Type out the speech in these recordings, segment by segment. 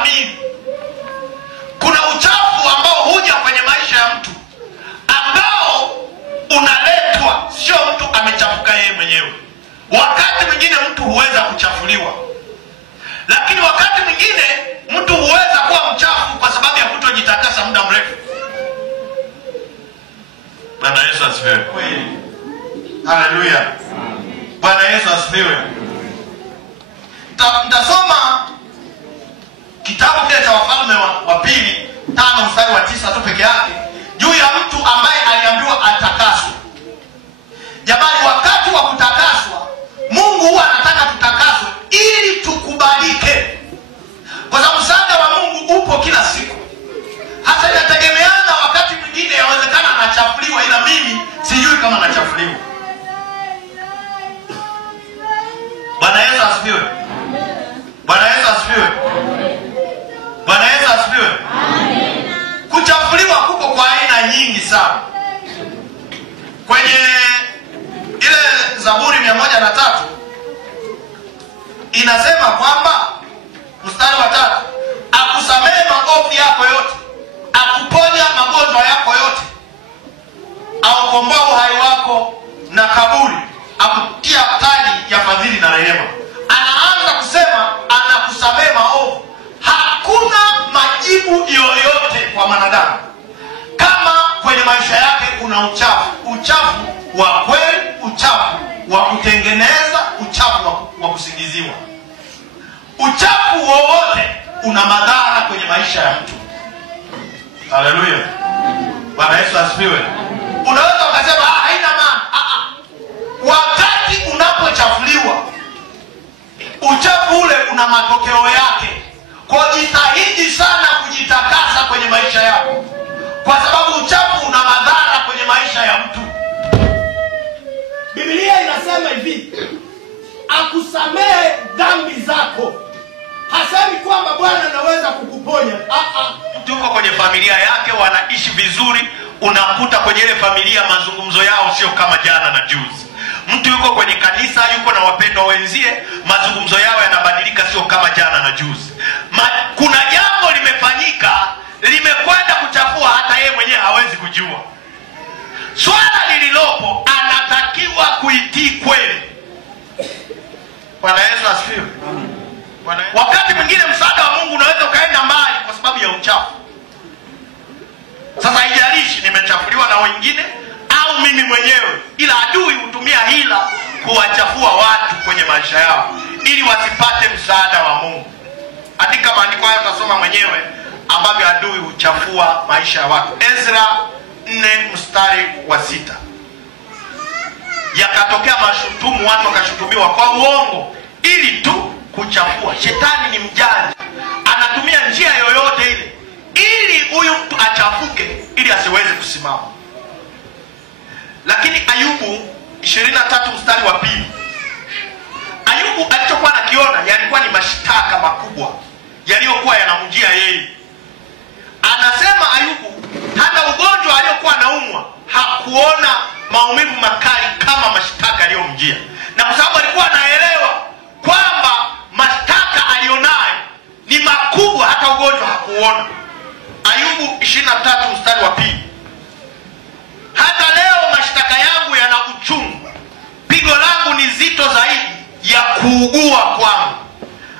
Amini. Kuna uchafu ambao huja kwenye maisha ya mtu ambao unaletwa, sio mtu amechafuka yeye mwenyewe. Wakati mwingine mtu huweza kuchafuliwa, lakini wakati mwingine mtu huweza kuwa mchafu kwa sababu ya kutojitakasa muda mrefu. Bwana Yesu asifiwe. Haleluya. Bwana Yesu asifiwe. Mtasoma kitabu kile cha Wafalme wa pili 5:9 tu peke yake juu ya mtu ambaye aliambiwa atakaswe. Jamani, wakati wa kutakaswa Mungu huwa anataka tutakaswe ili tukubalike, kwa sababu msaada wa Mungu upo kila siku. Hasa inategemeana, wakati mwingine yawezekana anachafuliwa, ila mimi sijui kama anachafuliwa. Bwana Yesu asifiwe. Bwana Yesu asifiwe. Bwana Yesu asifiwe. Kuchafuliwa kuko kwa aina nyingi sana. Kwenye ile Zaburi 103 inasema kwamba mstari wa 3, akusamehe maovu yako yote, akuponya magonjwa yako yote, aukomboa uhai wako na kaburi, akutia taji ya fadhili na rehema. Anaanza kusema anakusamehe maovu. Hakuna majibu yoyote kwa mwanadamu kama kwenye maisha yake kuna uchafu. Uchafu wa kweli, uchafu wa kutengeneza, uchafu wa kusingiziwa. Uchafu wowote una madhara kwenye maisha ya mtu. Haleluya. Bwana Yesu asifiwe. Unaweza ukasema haina maana. Wakati unapochafuliwa, uchafu ule una matokeo yake. Kwa jitahidi sana kujitakasa kwenye maisha yako, kwa sababu uchafu una madhara kwenye maisha ya mtu. Biblia inasema hivi, akusamehe dhambi zako. Hasemi kwamba Bwana anaweza kukuponya. Mtu yuko kwenye familia yake, wanaishi vizuri, unakuta kwenye ile familia mazungumzo yao sio kama jana na juzi. Mtu yuko kwenye kanisa, yuko na wapendwa wenzie, mazungumzo yao yanabadilika, sio kama jana na juzi. Kuna jambo limefanyika, limekwenda kuchafua, hata yeye mwenyewe hawezi kujua. Swala lililopo, anatakiwa kuitii kweli. Bwana Yesu asifiwe. Wakati mwingine msaada wa Mungu unaweza ukaenda mbali kwa sababu ya uchafu. Sasa haijalishi nimechafuliwa na wengine au mimi mwenyewe, ila adui hutumia hila kuwachafua watu kwenye maisha yao ili wasipate msaada wa Mungu. Andika maandiko hayo, utasoma mwenyewe ambavyo adui huchafua maisha ya watu. Ezra 4:6. Yakatokea mashutumu, watu wakashutumiwa kwa uongo ili tu kuchafua. Shetani ni mjanja, anatumia njia yoyote ile ili huyu mtu achafuke, ili asiweze kusimama. Lakini Ayubu 23:2, Ayubu alichokuwa anakiona yalikuwa ni mashtaka makubwa yaliyokuwa yanamjia yeye. Anasema Ayubu hata ugonjwa aliokuwa anaumwa hakuona maumivu makali kama mashtaka aliyomjia, na kwa sababu alikuwa anaelewa kwamba mashtaka alionayo ni makubwa, hata ugonjwa hakuona. Ayubu 23:2, hata leo mashtaka yangu yana uchungu, pigo langu ni zito zaidi ya kuugua kwangu.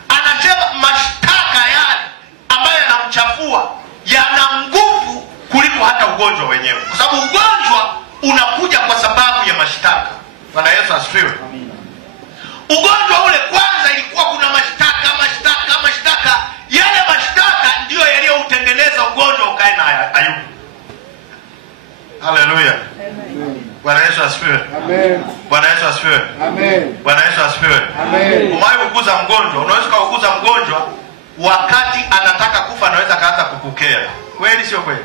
Anasema mashtaka yale ambayo yanamchafua yana nguvu kuliko hata ugonjwa wenyewe, kwa sababu ugonjwa unakuja kwa sababu ya mashtaka. Bwana Yesu asifiwe. Ugonjwa ule kwanza ilikuwa kuna mashtaka. Yale mashtaka ndiyo yaliyoutengeneza ugonjwa ukae na Ayubu. Haleluya. Bwana Yesu asifiwe. Amen. Bwana Yesu asifiwe. Amen. Bwana Yesu asifiwe. Amen. Umewahi kuguza mgonjwa? Unaweza kuguza mgonjwa wakati anataka kufa, anaweza kaanza kupokea. Kweli sio kweli?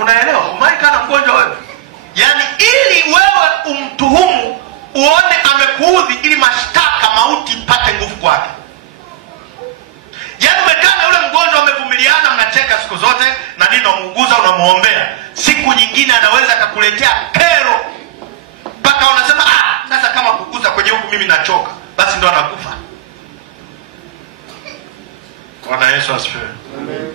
Unaelewa? Umewahi kana mgonjwa wewe? Yaani ili wewe umtuhumu, uone amekuudhi, ili mashtaka mauti ipate nguvu kwake. Yaani umekaa na yule mgonjwa, umevumiliana, mnacheka siku zote, na nini unamuuguza, unamuombea. Siku nyingine anaweza akakuletea kero mpaka unasema sasa kama kuguza kwenye huku mimi nachoka, basi ndo anakufa. Bwana Yesu asifiwe. Amen.